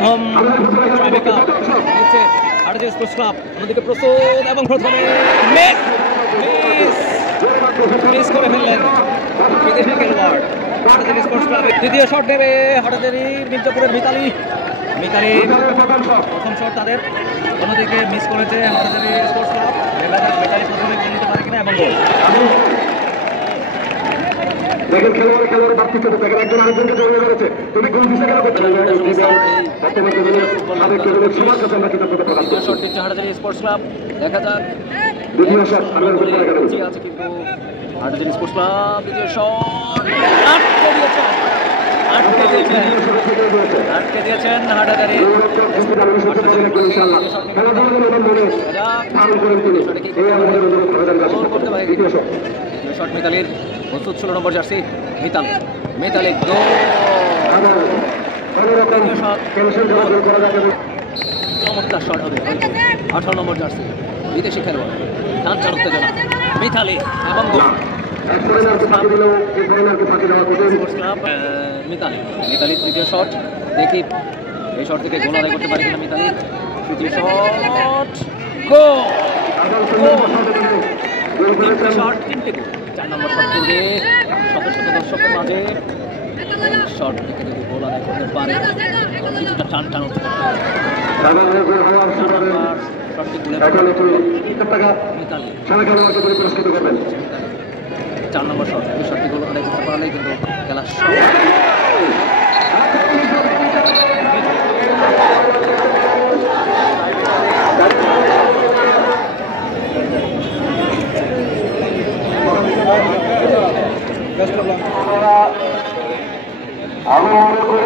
প্রথম sports club অন্যদিকে প্রস্তুত এবং প্রথমে মিস করে ফেললেন বিদেশি খেলোয়াড় হাটাজারি স্পোর্টস ক্লাবের। দ্বিতীয় শট নেবে হাটাজারির মির্জাপুরের মিতালি। প্রথম শট তাদের, অন্যদিকে মিস করেছে হাটাজারি স্পোর্টস ক্লাব। মিতালি প্রথমে গোল নিতে পারে কিনা এবং গোল। দেখেন খেলোয়াড় বাড়তিতে দেখেন একজন আরেকজনকে জড়িয়ে ধরেছে। তুমি গোল দিতে গেলে দ্বিতীয় শট নিচ্ছে হাটাজারি স্পোর্টস ক্লাব। দেখা যাক দ্বিতীয় শট আছে কিন্তু হাটাজারি স্পোর্টস ক্লাব দ্বিতীয় শট আটকে দিয়েছেন হাটাজারি। দ্বিতীয় শট মিতালির, প্রস্তুত 16 নম্বর জার্সি মিতালি চমৎকার শট হবে। 18 নম্বর জার্সি বিদেশি খেলোয়াড়, টান চার উত্তেজনা মিতালি এবং মিতালি তৃতীয় শট। দেখি এই শট থেকে গোল আদায় করতে পারে কিনা মিতালি। তৃতীয় শট তিনটে গোল। 4 নম্বর শট করবে শত শত দর্শকের মাঝে। শট থেকে যদি গোল আদায় করতে পারে কিছুটা টান হতে পারে। মিতালি 4 নম্বর শট, এই শটটি গোল আদায় করতে পারলেই কিন্তু খেলা আমি মনে করি